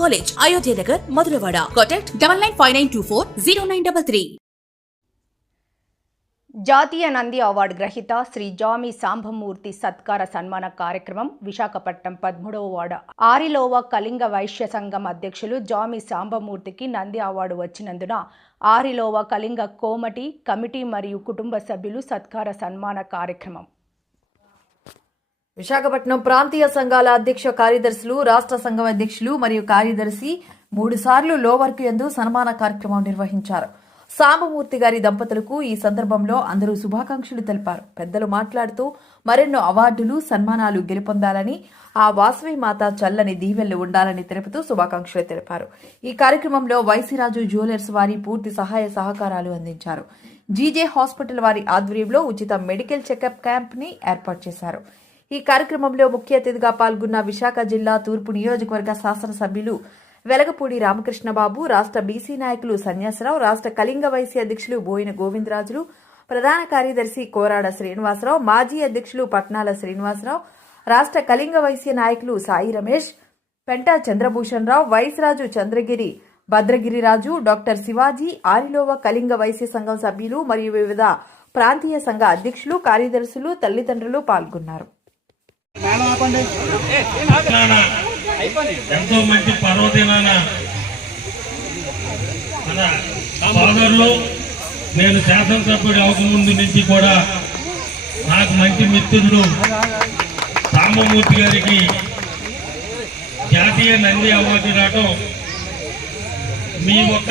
College Ayodhya Nagar Madhurawada contact double nine five nine two four zero nine double three జాతీయ Nandi award గ్రహీత శ్రీ జామి సాంబమూర్తి సత్కార సన్మాన కార్యక్రమం విశాఖపట్నం పదమూడవ వార్డు. ఆరిలోవ కళింగ వైశ్య సంఘం అధ్యక్షులు జామి సాంబమూర్తికి నంది అవార్డు వచ్చినందున ఆరిలోవ కళింగ కోమటి కమిటీ మరియు కుటుంబ సభ్యులు సత్కార సన్మాన కార్యక్రమం. విశాఖపట్నం ప్రాంతీయ సంఘాల అధ్యక్ష కార్యదర్శులు రాష్ట్ర సంఘం అధ్యక్షులు మరియు కార్యదర్శి మూడు సార్లు లోవర్కు ఎందు సన్మాన కార్యక్రమం నిర్వహించారు. సాంబమూర్తి గారి దంపతులకు ఈ సందర్భంలో అందరూ శుభాకాంక్షలు తెలిపారు. పెద్దలు మాట్లాడుతూ మరెన్నో అవార్డులు సన్మానాలు గెలుపొందాలని ఆ వాసవి మాత చల్లని దీవెళ్ళు ఉండాలని తెలుపుతూ శుభాకాంక్షలు తెలిపారు. ఈ కార్యక్రమంలో వైసిరాజు జ్యువెలర్స్ వారి పూర్తి సహాయ సహకారాలు అందించారు. జీజే హాస్పిటల్ వారి ఆధ్వర్యంలో ఉచిత మెడికల్ చెకప్ క్యాంప్ని ఏర్పాటు చేశారు. ఈ కార్యక్రమంలో ముఖ్య అతిథిగా పాల్గొన్న విశాఖ జిల్లా తూర్పు నియోజకవర్గ శాసనసభ్యులు వెలగపూడి రామకృష్ణబాబు రాష్ట్ర బీసీ నాయకులు సన్యాసరావు రాష్ట్ర కళింగ వైసీ అధ్యక్షులు బోయిన గోవిందరాజులు ప్రధాన కార్యదర్శి కోరాడ శ్రీనివాసరావు మాజీ అధ్యక్షులు పట్నాల శ్రీనివాసరావు రాష్ట్ర కళింగ వైశ్య నాయకులు సాయి రమేష్ పెంటా చంద్రభూషణ్ రావు వైస్రాజు చంద్రగిరి భద్రగిరిరాజు డాక్టర్ శివాజీ ఆరిలోవ కళింగ వైశ్య సంఘం సభ్యులు మరియు వివిధ ప్రాంతీయ సంఘ అధ్యక్షులు కార్యదర్శులు తల్లిదండ్రులు పాల్గొన్నారు. ఎంతో మంచి పర్వదినాన మన సోదరులు నేను శాసనసభ్యుడు అవకముందు నుంచి కూడా నాకు మంచి మిత్రుడు సాంబమూర్తి గారికి జాతీయ నంది అవార్డు రావడం మీ ఒక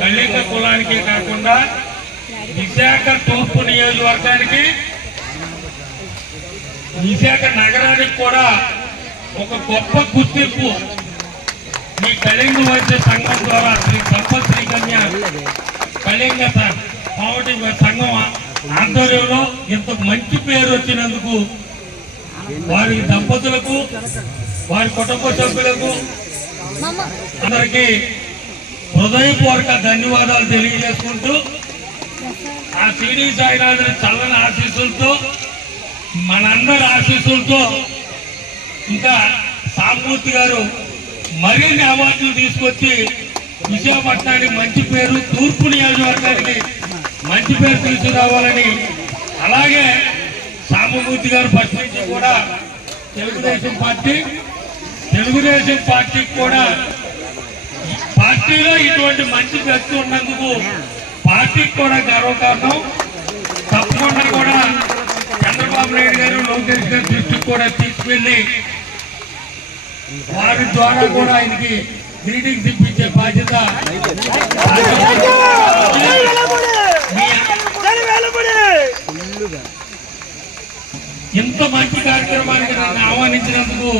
కళిక కులానికి కాకుండా విశాఖ తూర్పు నియోజకవర్గానికి విశాఖ నగరానికి కూడా ఒక గొప్ప గుర్తింపు. మీ కళింగ వైద్య సంఘం ద్వారా శ్రీ సంపత్ కన్య కళింగ స- సంఘం ఆధ్వర్యంలో ఇంత మంచి పేరు వచ్చినందుకు వారి దంపతులకు వారి కుటుంబ సభ్యులకు అందరికీ హృదయపూర్వక ధన్యవాదాలు తెలియజేసుకుంటూ ఆ సిడి సాయినాథుని చల్లని ఆశీస్సులతో మనందరి ఆశీస్సులతో ఇంకా సామూర్తి గారు మరిన్ని అవార్డులు తీసుకొచ్చి విశాఖపట్నానికి మంచి పేరు తూర్పు నియోజకవర్గానికి మంచి పేరు తీసుకురావాలని అలాగే సామమూర్తి గారు ఫస్ట్ నుంచి కూడా తెలుగుదేశం పార్టీ తెలుగుదేశం పార్టీకి కూడా పార్టీలో ఇటువంటి మంచి వ్యక్తి ఉన్నందుకు పార్టీకి కూడా గర్వకారణం. తప్పకుండా కూడా చంద్రబాబు నాయుడు గారు లోకేష్ గారి దృష్టికి కూడా తీసుకువెళ్ళి వారి ద్వారా కూడా ఆయనకి గ్రీటింగ్స్ ఇప్పించే బాధ్యత ఇంత మంచి కార్యక్రమానికి నన్ను ఆహ్వానించినందుకు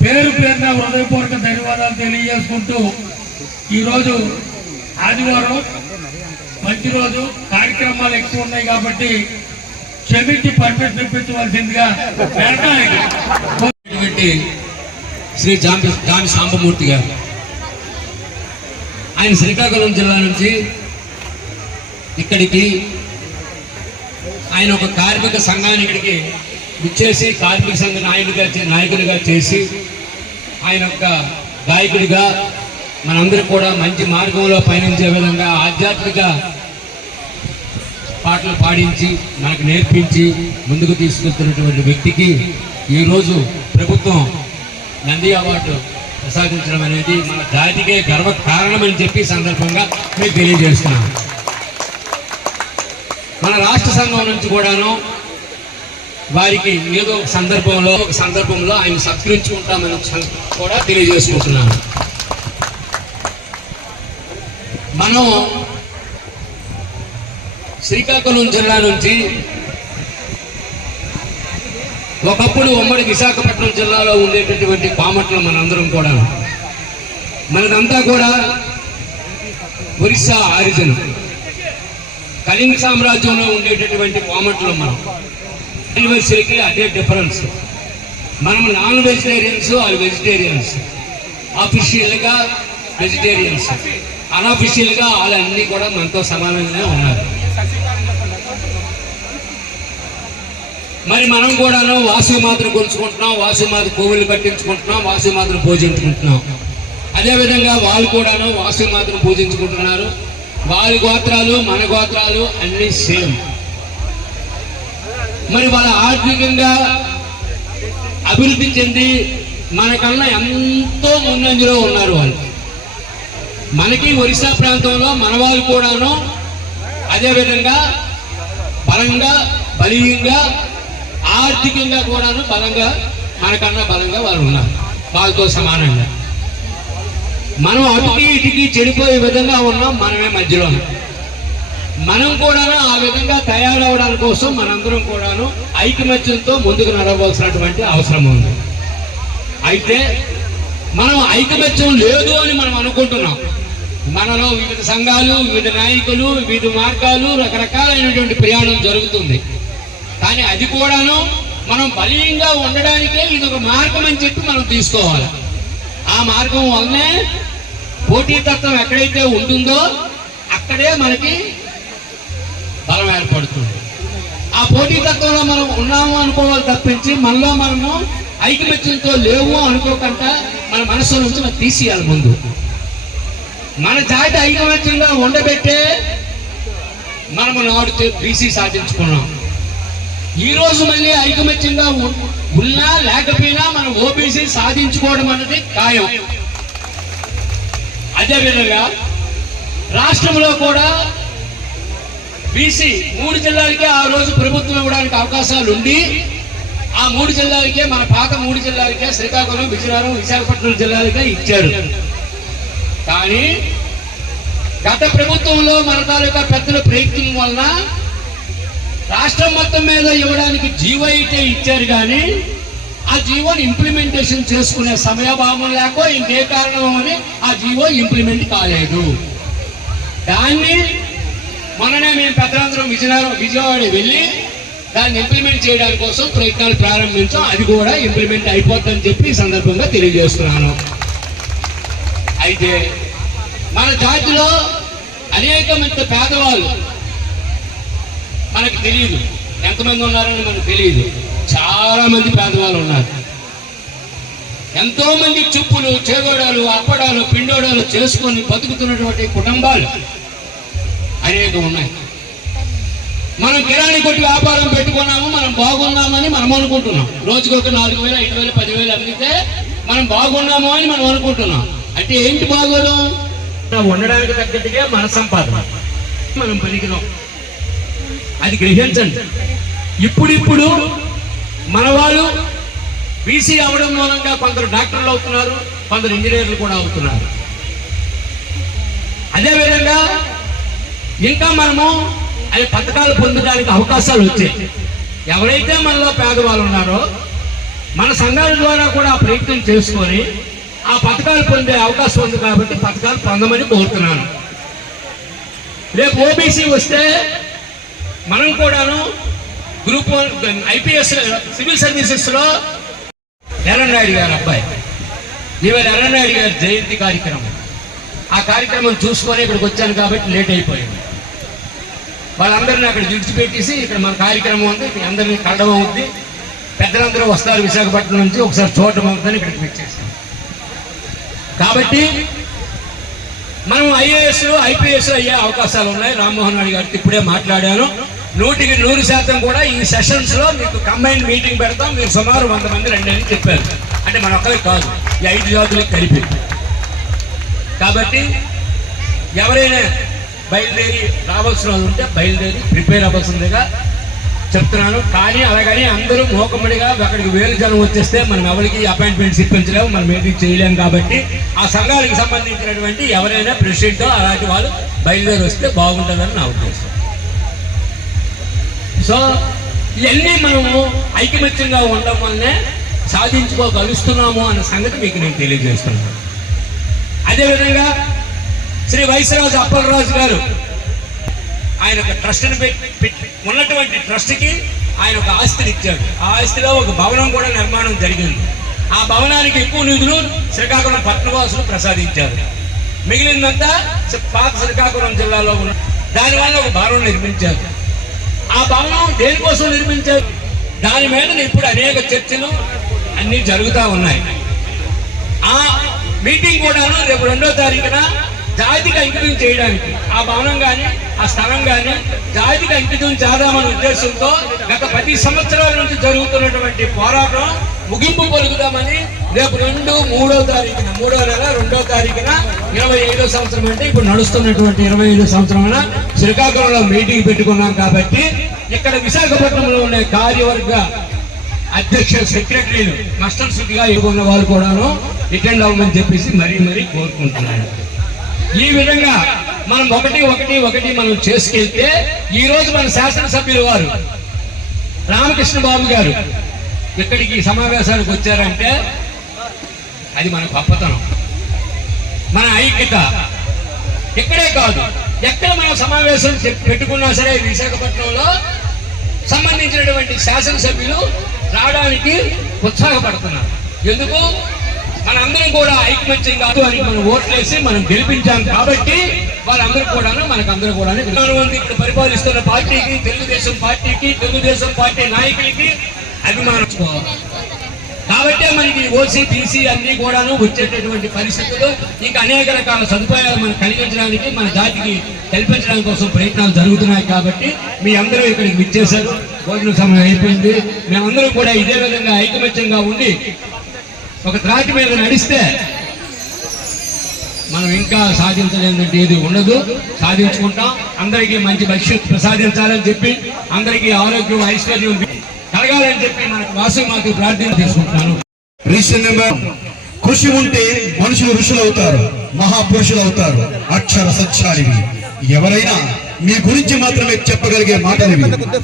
పేరు పేరున హృదయపూర్వక ధన్యవాదాలు తెలియజేసుకుంటూ ఈరోజు ఆదివారం మంచి రోజు కార్యక్రమాలు ఎక్కువ ఉన్నాయి కాబట్టి క్షమించి పర్మిషన్ ఇప్పించవలసిందిగా పెట్టి శ్రీ జాంబి జామి సాంబమూర్తి గారు. ఆయన శ్రీకాకుళం జిల్లా నుంచి ఇక్కడికి ఆయన ఒక కార్మిక సంఘాన్ని ఇక్కడికి విచ్చేసి కార్మిక సంఘ నాయకుడిగా చే- నాయకుడిగా చేసి ఆయన యొక్క గాయకుడిగా మనందరూ కూడా మంచి మార్గంలో పయనించే విధంగా ఆధ్యాత్మిక పాటలు పాడించి మనకు నేర్పించి ముందుకు తీసుకెళ్తున్నటువంటి వ్యక్తికి ఈరోజు ప్రభుత్వం నంది అవార్డు ప్రసాదించడం అనేది మన జాతికే గర్వ కారణమని చెప్పి సందర్భంగా మీకు తెలియజేస్తున్నాను. మన రాష్ట్ర సంఘం నుంచి కూడాను వారికి ఏదో ఒక సందర్భంలో ఒక సందర్భంలో ఆయన సత్కరించుకుంటామని కూడా తెలియజేసుకుంటున్నాను. మనం శ్రీకాకుళం జిల్లా నుంచి ఒకప్పుడు ఉమ్మడి విశాఖపట్నం జిల్లాలో ఉండేటటువంటి పామట్లు మనందరం కూడా. మనదంతా కూడా ఒరిస్సా ఆరిజిన్. కళింగ సామ్రాజ్యంలో ఉండేటటువంటి పామట్లు మనం. యూనివర్సిటీకి అదే డిఫరెన్స్. మనం నాన్ వెజిటేరియన్స్ ఆర్ వెజిటేరియన్స్. అఫీషియల్గా వెజిటేరియన్స్. అన్అఫీషియల్గా వాళ్ళన్నీ కూడా మనతో సమానంగానే ఉన్నారు. మరి మనం కూడాను వాసు మాత్రం కొలుచుకుంటున్నాం వాసు కోవులు పువ్వులు కట్టించుకుంటున్నాం వాసు మాత్రం పూజించుకుంటున్నాం. అదేవిధంగా వాళ్ళు కూడాను వాసు మాత్రం పూజించుకుంటున్నారు. వాళ్ళ గోత్రాలు మన గోత్రాలు అన్ని సేమ్. మరి వాళ్ళ ఆర్థికంగా అభివృద్ధి చెంది మనకన్నా ఎంతో ముందంజలో ఉన్నారు వాళ్ళు. మనకి ఒరిస్సా ప్రాంతంలో మన వాళ్ళు కూడాను అదేవిధంగా బలంగా బలీయంగా ఆర్థికంగా కూడాను బలంగా మనకన్నా బలంగా వారు ఉన్నారు. వాళ్ళతో సమానంగా. మనం అటుకి ఇటుకి చెడిపోయే విధంగా ఉన్నాం మనమే మధ్యలో మనం కూడాను ఆ విధంగా తయారవడానికి కోసం మనందరం కూడాను ఐకమత్యంతో ముందుకు నడవలసినటువంటి అవసరం ఉంది. అయితే మనం ఐకమత్యం లేదు అని మనం అనుకుంటున్నాం. మనలో వివిధ సంఘాలు వివిధ నాయకులు వివిధ మార్గాలు రకరకాలైనటువంటి ప్రయాణం జరుగుతుంది. కానీ అది కూడాను మనం బలీయంగా ఉండడానికే ఇది ఒక మార్గం అని చెప్పి మనం తీసుకోవాలి. ఆ మార్గం వల్లనే పోటీతత్వం ఎక్కడైతే ఉంటుందో అక్కడే మనకి బలం ఏర్పడుతుంది. ఆ పోటీతత్వంలో మనం ఉన్నాము అనుకోవాలి తప్పించి మనలో మనము ఐకమత్యంతో లేవు అనుకోకుండా మన మనసు నుంచి మనం తీసేయాలి ముందు. మన జాతి ఐకమత్యంగా ఉండబెట్టే మనము నాడు బీసీ సాధించుకున్నాం. ఈ రోజు మళ్ళీ ఐకమత్యంగా ఉన్నా లేకపోయినా మనం ఓబీసీ సాధించుకోవడం అన్నది ఖాయం. అదేవిధంగా రాష్ట్రంలో కూడా బీసీ మూడు జిల్లాలకే ఆ రోజు ప్రభుత్వం ఇవ్వడానికి అవకాశాలు ఉండి ఆ మూడు జిల్లాలకే మన పాత మూడు జిల్లాలకే శ్రీకాకుళం విజయనగరం విశాఖపట్నం జిల్లాలకే ఇచ్చారు. కానీ గత ప్రభుత్వంలో మన తాలూకా పెద్దల ప్రయత్నం వలన రాష్ట్రం మొత్తం మీద ఇవ్వడానికి జీవో అయితే ఇచ్చారు కానీ ఆ జీవోని ఇంప్లిమెంటేషన్ చేసుకునే సమయభావం లేక ఇంకే కారణం అని ఆ జీవో ఇంప్లిమెంట్ కాలేదు. దాన్ని మొన్ననే మేము పెద్దలందరం విజయనగరం విజయవాడ వెళ్ళి దాన్ని ఇంప్లిమెంట్ చేయడానికి కోసం ప్రయత్నాలు ప్రారంభించాం. అది కూడా ఇంప్లిమెంట్ అయిపోతుందని చెప్పి ఈ సందర్భంగా తెలియజేస్తున్నాను. అయితే మన జాతిలో అనేక మంది పేదవాళ్ళు మనకు తెలియదు ఎంతమంది ఉన్నారని మనకు తెలియదు చాలా మంది పేదవాళ్ళు ఉన్నారు. ఎంతో మంది చుప్పులు చేగోడాలు అప్పడాలు పిండోడాలు చేసుకొని బతుకుతున్నటువంటి కుటుంబాలు అనేక ఉన్నాయి. మనం కిరాణి కొట్టి వ్యాపారం పెట్టుకున్నాము మనం బాగున్నామని మనం అనుకుంటున్నాం. రోజుకి ఒక నాలుగు వేల ఐదు వేలు పదివేలు అమ్మితే మనం బాగున్నాము అని మనం అనుకుంటున్నాం. అంటే ఏంటి బాగోదు? ఉండడానికి తగ్గట్టుగా మన సంపాదన. మనం పనికిరాం అది గ్రహించండి. ఇప్పుడిప్పుడు మన వాళ్ళు బీసీ అవడం మూలంగా కొందరు డాక్టర్లు అవుతున్నారు కొందరు ఇంజనీర్లు కూడా అవుతున్నారు. అదేవిధంగా ఇంకా మనము అవి పథకాలు పొందడానికి అవకాశాలు వచ్చాయి. ఎవరైతే మనలో పేదవాళ్ళు ఉన్నారో మన సంఘాల ద్వారా కూడా ఆ ప్రయత్నం చేసుకొని ఆ పథకాలు పొందే అవకాశం ఉంది కాబట్టి పథకాలు పొందమని కోరుతున్నాను. రేపు ఓబీసీ వస్తే మనం కూడాను గ్రూప్ వన్ ఐపీఎస్ సివిల్ సర్వీసెస్లో నాయుడు గారు అబ్బాయి. ఈవేళ ఎర్రన్ నాయుడు గారి జయంతి కార్యక్రమం. ఆ కార్యక్రమం చూసుకొని ఇక్కడికి వచ్చాను కాబట్టి లేట్ అయిపోయింది. వాళ్ళందరినీ అక్కడ విడిచిపెట్టేసి ఇక్కడ మన కార్యక్రమం ఉంది. ఇక్కడ అందరినీ కలడం ఉంది పెద్దలందరూ వస్తారు విశాఖపట్నం నుంచి. ఒకసారి చూడటం అవుతుందని ఇక్కడికి వచ్చేసాం. కాబట్టి మనం ఐఏఎస్ ఐపీఎస్ అయ్యే అవకాశాలు ఉన్నాయి. రామ్మోహన్ రెడ్డి గారితో ఇప్పుడే మాట్లాడాను. నూటికి నూరు శాతం కూడా ఈ సెషన్స్లో మీకు కంబైన్ మీటింగ్ పెడతాం. మీరు సుమారు వంద మంది రండి అని చెప్పారు. అంటే మన ఒక్కరికి కాదు ఈ ఐదు జాతులకు కలిపి. కాబట్టి ఎవరైనా బయలుదేరి రావాల్సిన వాళ్ళు ఉంటే బయలుదేరి ప్రిపేర్ అవ్వాల్సిందిగా చెప్తున్నాను. కానీ అలాగని అందరూ మోకముడిగా అక్కడికి వేలు జనం వచ్చేస్తే మనం ఎవరికి అపాయింట్మెంట్స్ ఇప్పించలేము మనం ఏది చేయలేము కాబట్టి ఆ సంఘాలకు సంబంధించినటువంటి ఎవరైనా ప్రెసిడెంట్ అలాంటి వాళ్ళు బయలుదేరి వస్తే బాగుంటుందని నా ఉద్దేశం. సో ఇవన్నీ మనము ఐకమత్యంగా ఉండడం వల్లనే సాధించుకోగలుస్తున్నాము అన్న సంగతి మీకు నేను తెలియజేస్తున్నాను. అదేవిధంగా శ్రీ వైశ్యరాజు అప్పలరాజు గారు ఆయన ఒక ట్రస్ట్ని పెట్టి పెట్టి ఉన్నటువంటి ట్రస్ట్కి ఆయన ఒక ఆస్తిని ఇచ్చాడు. ఆ ఆస్తిలో ఒక భవనం కూడా నిర్మాణం జరిగింది. ఆ భవనానికి ఎక్కువ నిధులు శ్రీకాకుళం పట్టణవాసులు ప్రసాదించారు. మిగిలిందంతా పాత శ్రీకాకుళం జిల్లాలో ఉన్న దానివల్ల ఒక భవనం నిర్మించారు. ఆ భవనం దేనికోసం నిర్మించారు దాని మీద ఇప్పుడు అనేక చర్చలు అన్ని జరుగుతూ ఉన్నాయి. ఆ మీటింగ్ కూడాను రేపు రెండో తారీఖున జాతికి అంకితం చేయడానికి ఆ భవనం కానీ ఆ స్థలం కానీ జాతికి అంకితం చేద్దామనే ఉద్దేశంతో గత పది సంవత్సరాల నుంచి జరుగుతున్నటువంటి పోరాటం ముగింపు పలుకుదామని రేపు రెండు మూడో తారీఖున మూడో నెల రెండో తారీఖున ఇరవై ఐదో సంవత్సరం అంటే ఇప్పుడు నడుస్తున్నటువంటి ఇరవై ఐదో సంవత్సరం శ్రీకాకుళంలో మీటింగ్ పెట్టుకున్నాం కాబట్టి ఇక్కడ విశాఖపట్నంలో ఉన్న కార్యవర్గ అధ్యక్ష సెక్రటరీలు మస్టర్ శుద్ధిగా ఎదుర్కొన్న వాళ్ళు కూడాను అటెండ్ అవ్వమని చెప్పేసి మరీ మరీ కోరుకుంటున్నాను. ఈ విధంగా మనం ఒకటి ఒకటి ఒకటి మనం చేసుకెళ్తే ఈ రోజు మన శాసనసభ్యులు వారు రామకృష్ణ బాబు గారు ఇక్కడికి సమావేశానికి వచ్చారంటే అది మన గొప్పతనం. మన ఐక్యత. ఇక్కడే కాదు ఎక్కడ మనం సమావేశం పెట్టుకున్నా సరే విశాఖపట్నంలో సంబంధించినటువంటి శాసనసభ్యులు రావడానికి ఉత్సాహపడుతున్నారు. ఎందుకు? మనందరం కూడా ఐకమత్యంగా వారికి మనం ఓట్లేసి మనం గెలిపించాం కాబట్టి వాళ్ళందరూ కూడాను మనకందరూ కూడా మంది ఇప్పుడు పరిపాలిస్తున్న పార్టీకి తెలుగుదేశం పార్టీకి తెలుగుదేశం పార్టీ నాయకులకి అభిమానం. కాబట్టే మనకి ఓసీ బీసీ అన్నీ కూడాను వచ్చేటటువంటి పరిస్థితులు ఇంకా అనేక రకాల సదుపాయాలు మనం కలిగించడానికి మన జాతికి కల్పించడానికి కోసం ప్రయత్నాలు జరుగుతున్నాయి కాబట్టి మీ అందరూ ఇక్కడికి విచ్చేశారు. భోజన సమయం అయిపోయింది. మేమందరూ కూడా ఇదే విధంగా ఐకమత్యంగా ఉండి ఒక త్రాటి మీద నడిస్తే మనం ఇంకా సాధించలేదంటే ఏది ఉండదు. సాధించుకుంటాం. అందరికీ మంచి భవిష్యత్తు ప్రసాదించాలని చెప్పి అందరికీ ఆరోగ్యం ఐశ్వర్యం కలగాలని చెప్పి మనకు వాసమాకి ప్రార్థన తీసుకుంటాను కృషి ఉంటే మనుషులు ఋషులు అవుతారు మహాపురుషులు అవుతారు అక్షర సత్యాలివి ఎవరైనా మీ గురించి మాత్రమే చెప్పగలిగే మాటలు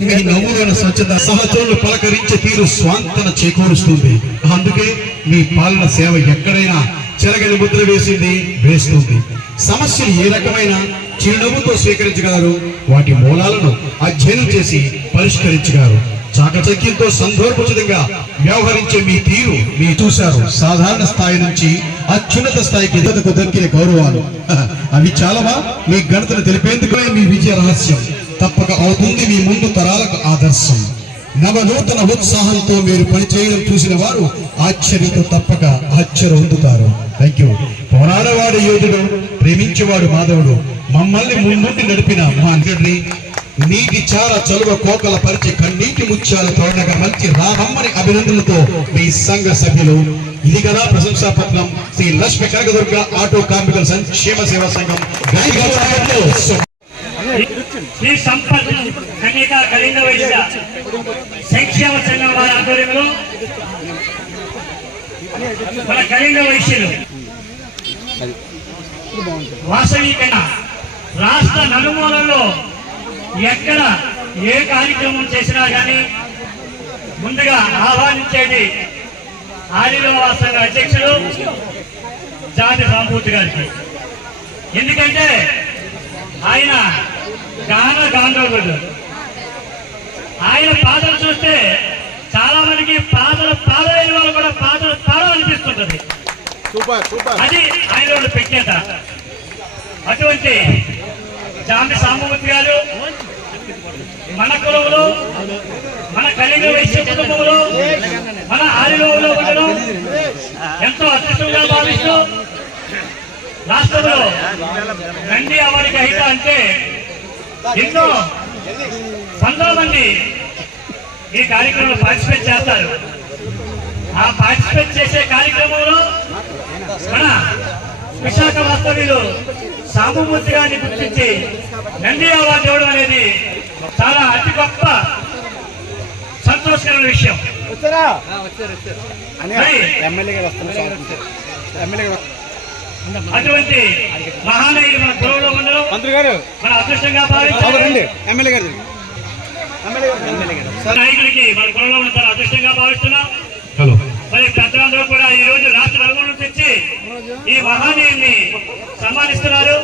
మీ నవ్వులను స్వచ్ఛత సహచరులు పలకరించే తీరు స్వాంతన చేకూరుస్తుంది. అందుకే మీ పాలన సేవ ఎక్కడైనా చెరగని ముద్ర వేసింది వేస్తుంది. సమస్యలు ఏ రకమైన చిరునవ్వుతో స్వీకరించగలరు? వాటి మూలాలను అధ్యయనం చేసి పరిష్కరించగలరు. చాకచక్యంతో సందర్భోచితంగా వ్యవహరించే మీ తీరు మీ చూశారు. సాధారణ స్థాయి నుంచి అత్యున్నత స్థాయికి ఎదుగుదలకు దక్కిన గౌరవాలు. అవి చాలవా? మీ ఘనతను తెలిపేందుకే మీ విజయ రహస్యం. తప్పక అవుతుంది మీ ముందు తరాలకు ఆదర్శం. నవనూతన ఉత్సాహంతో మీరు పనిచేయడం చూసిన వారు ఆశ్చర్యంతో తప్పక ఆశ్చర్య పొందుతారు. థ్యాంక్ యూ పోరాడవాడు యోధుడు ప్రేమించేవాడు మాధవుడు. మమ్మల్ని ముందుండి నడిపిన మా అంగడిని నీటి చార చలువ కోకల పరిచి కన్నీటి ముత్యాలు తోడగా మంచి రామమ్మని అభినందనలతో మీ సంఘ సభ్యులు. ఇది కదా ప్రశంసా పత్రం శ్రీ లక్ష్మి కనకదుర్గ ఆటో కార్మికుల సంక్షేమ సేవా సంఘం. ఈ సంపత్ కన్యక కళింగ వైశ్య సంక్షేమ సంఘం వారి ఆధ్వర్యంలో మన కళింగ వైశ్యులు వాస్తవికంగా రాష్ట్ర నలుమూలలో ఎక్కడ ఏ కార్యక్రమం చేసినా కానీ ముందుగా ఆహ్వానించేది ఆదిలో సంఘ అధ్యక్షులు జాతి రామూర్తి గారికి. ఎందుకంటే ఆయన గాన గాంధర్వుడు. ఆయన పాటలు చూస్తే చాలా మందికి పాటలు పాడలేని వాళ్ళు కూడా పాటలు పాడాలనిపిస్తుంటది. అది ఆయన ప్రత్యేకత అటువంటి జామి సామూర్తి గారు మన కులంలో మన కలిగ వైశ్య కుటుంబంలో మన ఆదిలోలో ఉండడం ఎంతో అదృష్టంగా భావిస్తూ రాష్ట్రంలో నంది అవార్డు గ్రహీత అంటే ఎన్నో వందల మంది ఈ కార్యక్రమంలో పార్టిసిపేట్ చేస్తారు. ఆ పార్టిసిపేట్ చేసే కార్యక్రమంలో మన విశాఖ వాస్తవ్యులు సాంబమూర్తి గారిని గుర్తించి నంది అవార్డు ఇవ్వడం అనేది చాలా అతి గొప్ప సంతోషకరమైన విషయం. మరి ఎమ్మెల్యే గారు వస్తున్నారు ఎమ్మెల్యే గారు అటువంటి మహానయుడు మన గురువులో ఉండడం మంత్రి గారు. మన అదృష్టంగా గారు. నాయకులకి మన కులంలో ఉన్న అదృష్టంగా భావిస్తున్నాం. హలో. మరి పెద్దలందరూ కూడా ఈ రోజు రాష్ట్ర నలుగురు తెచ్చి ఈ మహానీయుని సన్మానిస్తున్నారు.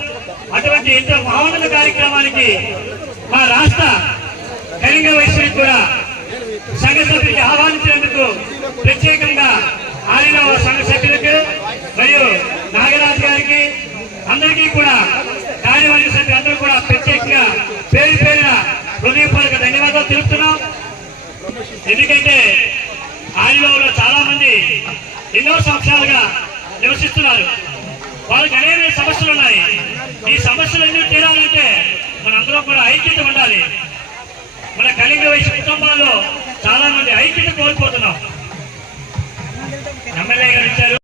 అటువంటి ఇంత మహోన్నత కార్యక్రమానికి మా రాష్ట్ర కళింగ వైశ్యుని కూడా సంఘ సభ్యులకి ఆహ్వానించినందుకు ప్రత్యేకంగా ఆయన సంఘ సభ్యులకు మరియు నాగరాజు గారికి అందరికీ కూడా కార్యవర్గ సభ్యులందరూ కూడా ప్రత్యేకంగా పేరు పేరున హృదయపూర్వక ధన్యవాదాలు తెలుపుతున్నాం. ఎందుకంటే ఆదిలో చాలా మంది ఎన్నో సంవత్సరాలుగా నివసిస్తున్నారు. వాళ్ళకి అనేక సమస్యలు ఉన్నాయి. ఈ సమస్యలు ఎందుకు తీరాలంటే మనందరం కూడా ఐక్యత ఉండాలి. మన కలింగ వయసు కుటుంబాల్లో చాలా మంది ఐక్యత కోల్పోతున్నాం. ఎమ్మెల్యే గారు ఇచ్చారు.